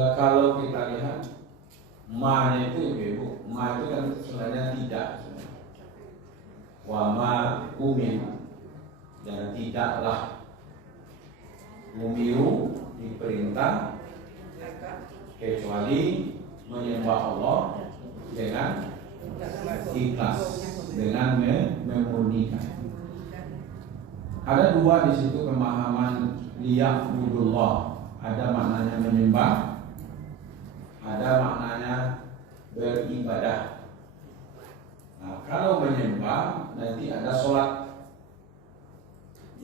Kalau kita lihat ma-nya itu ibu, ma itu kan sebenarnya tidak. Wa ma umiru, dan tidaklah. Umiru diperintah kecuali menyembah Allah dengan ikhlas, dengan memurnikan. Ada dua di situ pemahaman liya'budullah. Ada maknanya menyembah, ada maknanya beribadah. Nah, kalau menyembah nanti ada sholat,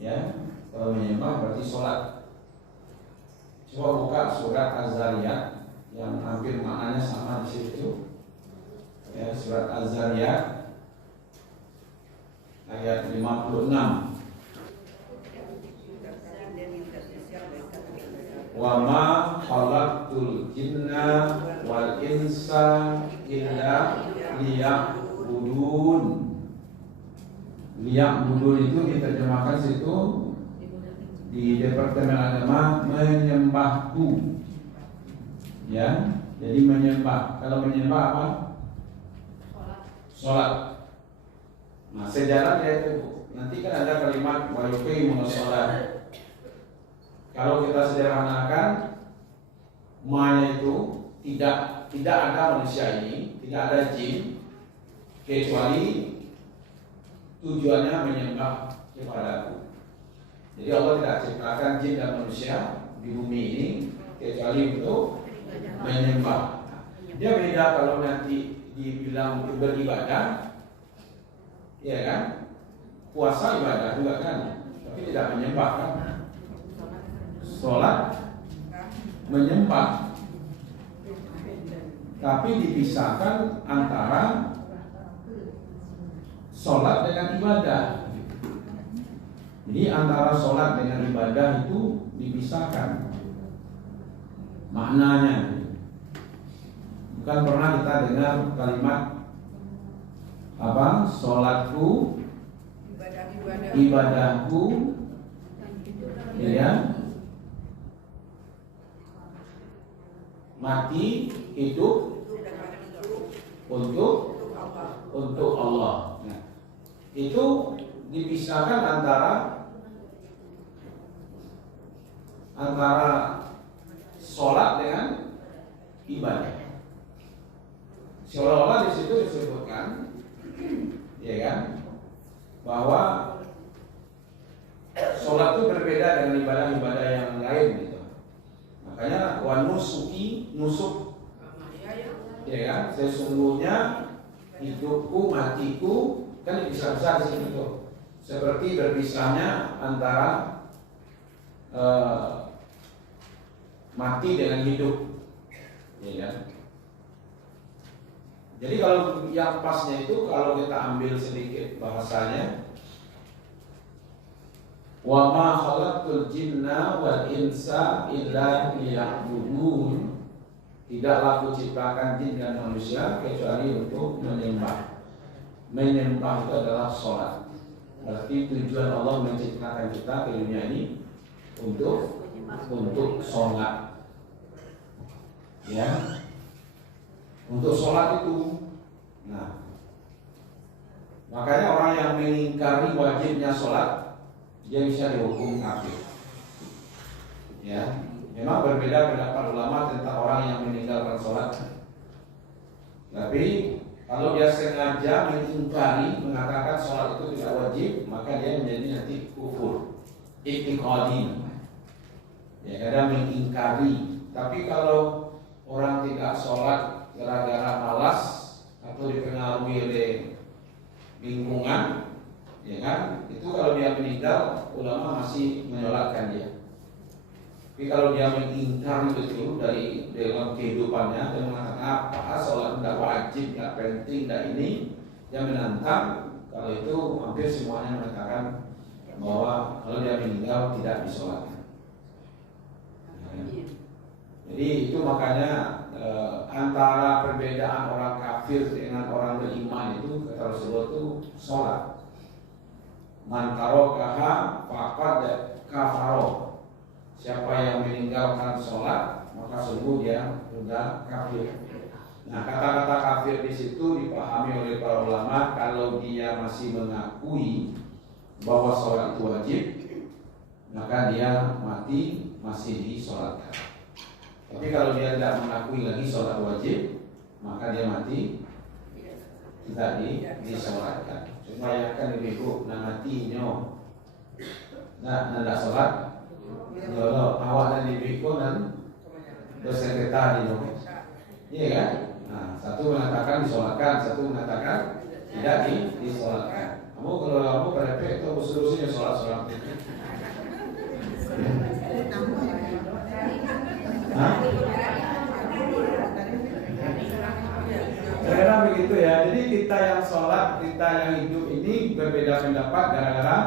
ya. Kalau menyembah berarti sholat. Coba buka surat Az-Zariyat yang hampir maknanya sama di situ. Ya, surat Az-Zariyat ayat 56. Wa ma khalaqtul jinna wal insa illa liya'budun. Liya'budun itu diterjemahkan situ di Departemen Agama menyembahku. Ya, jadi menyembah. Kalau menyembah apa? Sholat. Nah, sejarah dia itu nanti kan ada kalimat wa yuqimus sholat. Kalau kita sederhanakan, ma-nya itu tidak ada manusia ini, tidak ada jin, kecuali tujuannya menyembah kepadaku. Jadi Allah tidak ciptakan jin dan manusia di bumi ini kecuali untuk menyembah. Dia beda kalau nanti dibilang beribadah, ya kan? Puasa ibadah juga kan, tapi tidak menyembah kan? Sholat menyembah, tapi dipisahkan antara sholat dengan ibadah. Jadi antara sholat dengan ibadah itu dipisahkan maknanya. Bukan pernah kita dengar kalimat apa? Sholatku, ibadahku, ya. Mati, hidup untuk Allah. Nah, itu dipisahkan antara sholat dengan ibadah. Seolah-olah di situ disebutkan, ya kan, bahwa sholat itu berbeda dengan ibadah-ibadah yang lain gitu. Makanya nusuk, ya kan, sesungguhnya hidupku, matiku kan dipisah-pisah di sini tuh. Seperti berpisahnya antara mati dengan hidup, ya kan. Jadi kalau yang pasnya itu kalau kita ambil sedikit bahasanya, wa ma khalaqtul jinna wal insa illa liya'budun. Tidaklah aku ciptakan jin dan manusia kecuali untuk menyembah. Menyembah itu adalah sholat. Berarti tujuan Allah menciptakan kita ke dunia ini untuk sholat. Ya, untuk sholat itu. Nah, makanya orang yang mengingkari wajibnya sholat, dia bisa dihukum kafir. Ya, memang berbeda pendapat ulama tentang orang yang meninggalkan sholat. Tapi kalau dia sengaja mengingkari, mengatakan sholat itu tidak wajib, maka dia menjadi nanti kufur, i'tiqadi. Ya, kadang mengingkari. Tapi kalau orang tidak sholat gara-gara malas atau dipengaruhi oleh lingkungan, ya kan, itu kalau dia meninggal ulama masih menyolatkan dia. Tapi kalau dia mengingkari betul dari dalam kehidupannya dan mengatakan apa sholat tidak wajib, tidak penting, tidak ini, dia menantang. Kalau itu hampir semuanya mengatakan bahwa kalau dia meninggal tidak disolatkan. Jadi itu makanya antara perbedaan orang kafir dengan orang beriman itu kata Rasulullah itu sholat. Man tarokaha faqad kafaro. Siapa yang meninggalkan sholat maka sungguh dia sudah kafir. Nah, kata-kata kafir di situ dipahami oleh para ulama kalau dia masih mengakui bahwa sholat itu wajib, maka dia mati masih disolatkan. Tapi kalau dia tidak mengakui lagi sholat wajib, maka dia mati tidak disolatkan. Cuma ya kan lebih buruk matinya. Nah, nanda sholat, jolo awak dan ibu dan dosen kita di nomor, iya kan? Nah, satu mengatakan disolatkan, satu mengatakan tidak disolatkan. Kamu kalau kamu berepek atau usul-usulnya sholat itu. Karena begitu ya. Jadi kita yang sholat, kita yang hidup ini berbeda pendapat gara-gara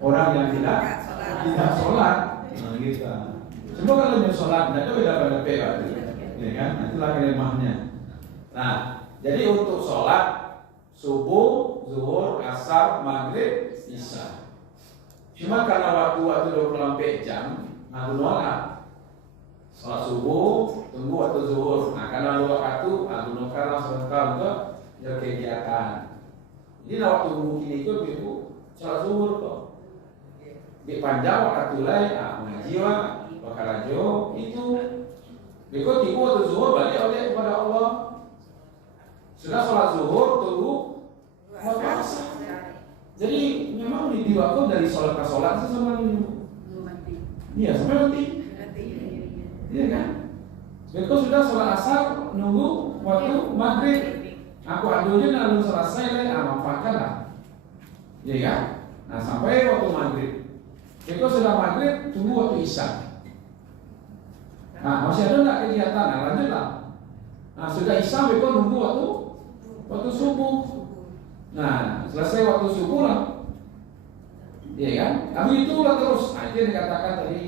orang yang tidak sholat. Nah, gitu. Coba kalau yang sholat, tidak beda pendapat, ya kan? Itulah kelemahnya. Nah, jadi untuk sholat subuh, zuhur, asar, maghrib, isya. Cuma karena waktu 24 jam, aku nolak. Sholat subuh, tunggu waktu zuhur. Nah, karena waktu, aku nolak sebentar untuk kegiatan. Jadi waktu mungkin itu ibu sholat zuhur kok. Di panjang waktu lain, mengaji bakarajo itu. Berikut ibu waktu zuhur balik oleh kepada Allah. Sudah sholat zuhur, tunggu waktu asar. Jadi memang di waktu dari sholat ke sholat itu sama ini. Iya, sampai mati. Iya kan? Berikut sudah sholat asar, nunggu waktu maghrib. Aku adunya lalu selesai lah, manfaatkan lah. Iya kan? Nah, sampai waktu maghrib. Berikut sudah maghrib, tunggu waktu isya. Nah, masih ada nggak kegiatan? Nah, lanjutlah. Nah, sudah isya, berikut nunggu waktu subuh. Nah, selesai waktu subuh lah. Iya kan? Tapi itulah terus. Nah, itu yang dikatakan tadi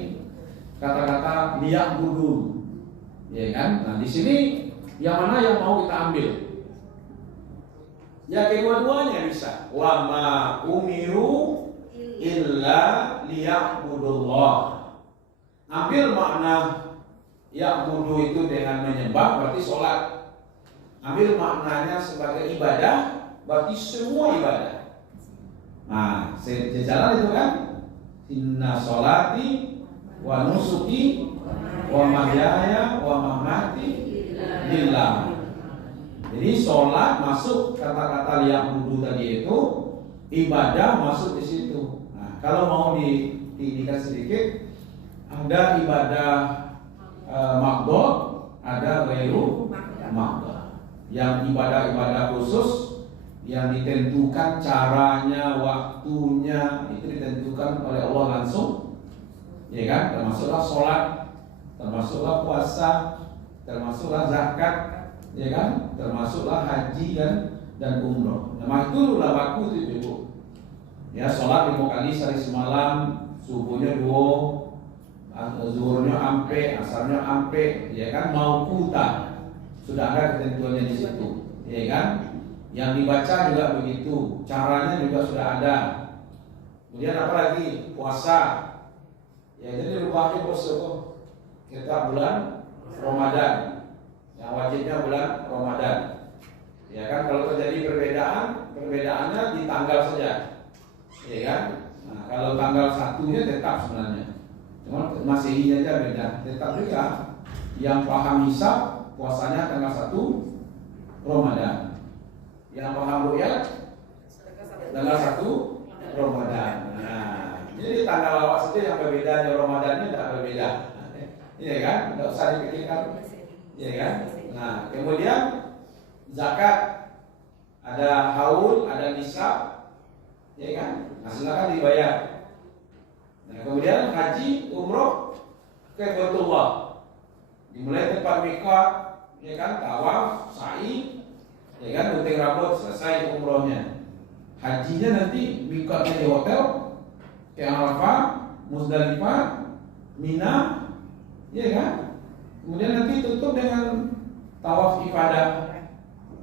kata-kata liyak budu. Iya kan? Nah, di sini yang mana yang mau kita ambil? Ya kedua-duanya bisa. Wa ma umiru illa liya'budullah. Ambil makna ya'budu itu dengan menyembah berarti sholat. Ambil maknanya sebagai ibadah berarti semua ibadah. Nah, sejalan itu kan inna sholati wa nusuki wa mahyaya wa mamati lillah. Jadi sholat masuk kata-kata yang budu tadi itu, ibadah masuk di situ. Nah, kalau mau diindikan sedikit, ada ibadah maqdha, ada ghairu maqdha. Yang ibadah-ibadah khusus yang ditentukan caranya, waktunya itu ditentukan oleh Allah langsung, ya kan? Termasuklah sholat, termasuklah puasa, termasuklah zakat, ya kan? Termasuklah haji dan umroh. Nah, itulah waktu itu ibu. Ya, sholat 5 kali sehari semalam, subuhnya 2, zuhurnya ampe, asarnya ampe, ya kan? Mau kuta. Sudah ada ketentuannya di situ, ya kan? Yang dibaca juga begitu, caranya juga sudah ada. Kemudian apa lagi? Puasa. Ya, jadi rupanya puasa kita bulan Ramadan. Yang wajibnya bulan Ramadan. Ya kan, kalau terjadi perbedaannya di tanggal saja. Ya kan? Nah, kalau tanggal 1-nya tetap sebenarnya. Cuma Masehinya aja beda. Tetap juga yang paham hisab puasanya tanggal 1 Ramadan. Yang paham ru'yat tanggal 1 Ramadan. Nah, jadi tanggal awal saja yang berbeda, yang Ramadannya tidak berbeda. Iya kan? Tidak usah dipikirkan. Iya kan? Nah, kemudian zakat ada haul, ada nisab, ya kan? Nah, silakan dibayar. Nah, kemudian haji, umroh ke Baitullah. Dimulai tempat miqat, ya kan? Tawaf, sa'i, ya kan? Gunting rambut, selesai umrohnya. Hajinya nanti miqatnya di hotel, ke Arafah, Muzdalifah, Mina, ya kan? Kemudian nanti tutup dengan tawaf ibadah,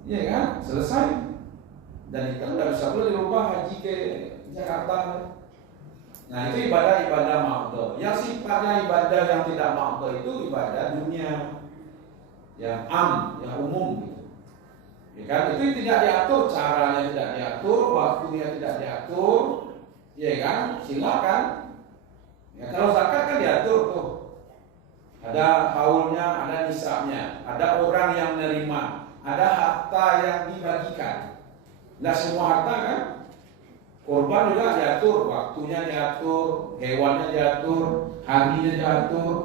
ya kan? Selesai. Dan itu tidak bisa pula dirubah haji ke Jakarta. Nah itu ibadah-ibadah makdo. Yang sifatnya ibadah yang tidak makdo itu ibadah dunia, yang yang umum gitu. Ya kan? Itu tidak diatur, caranya tidak diatur, waktunya tidak diatur, ya kan? Silakan. Ya, kalau zakat kan diatur tuh. Ada haulnya, ada nisabnya, ada orang yang menerima, ada harta yang dibagikan. Nah semua harta kan, korban juga diatur, waktunya diatur, hewannya diatur, harinya diatur,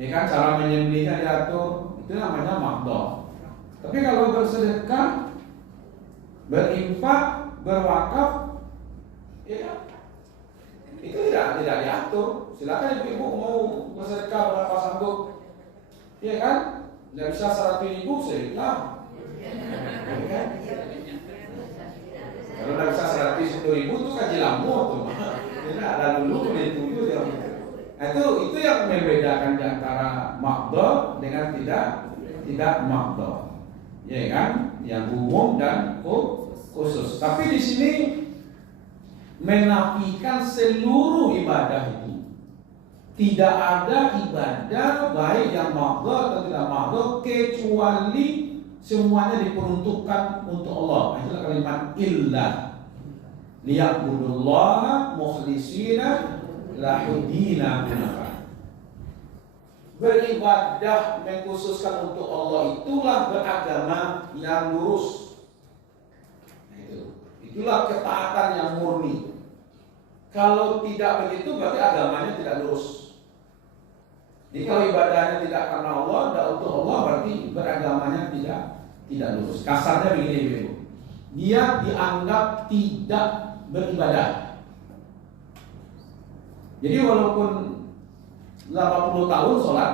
ya kan, cara menyembelihnya diatur. Itu namanya makdo. Tapi kalau bersedekah, berinfak, berwakaf, ya kan, itu tidak diatur. Silakan ibu mau bersedekah berapa sanggup, ya kan? Tidak bisa 100.000 sedekah, ya kan? Kalau tidak bisa 110.000 itu kaji lamu tuh, tidak ada dulu itu ya. Nah, itu yang membedakan di antara makdo dengan tidak makdo, ya kan? Yang umum dan khusus. Tapi di sini menafikan seluruh ibadah itu. Tidak ada ibadah baik yang makdo atau tidak makdo kecuali semuanya diperuntukkan untuk Allah. Itulah kalimat illa liya'budullaha mukhlishina lahudina hunafa. Beribadah mengkhususkan untuk Allah itulah beragama yang lurus. Itulah ketaatan yang murni. Kalau tidak begitu berarti agamanya tidak lurus. Jadi kalau ibadahnya tidak karena Allah, tidak untuk Allah, berarti beragamanya tidak lurus. Kasarnya begini ibu, dia dianggap tidak beribadah. Jadi walaupun 80 tahun sholat,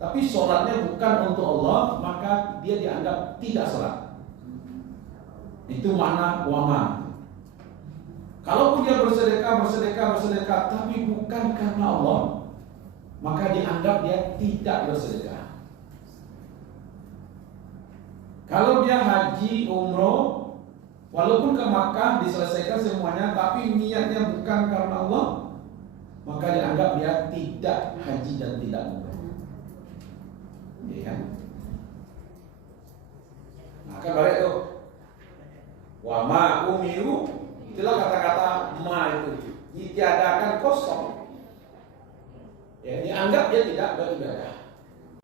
tapi sholatnya bukan untuk Allah, maka dia dianggap tidak sholat. Itu makna wama. Kalaupun dia bersedekah, tapi bukan karena Allah, maka dianggap dia tidak bersedekah. Kalau dia haji, umroh, walaupun ke Makkah diselesaikan semuanya, tapi niatnya bukan karena Allah, maka dianggap dia tidak haji dan tidak umroh. Ya kan? Maka balik tuh, wa ma umiru, itulah kata-kata ma itu ditiadakan kosong. Ya, dianggap dia tidak beribadah.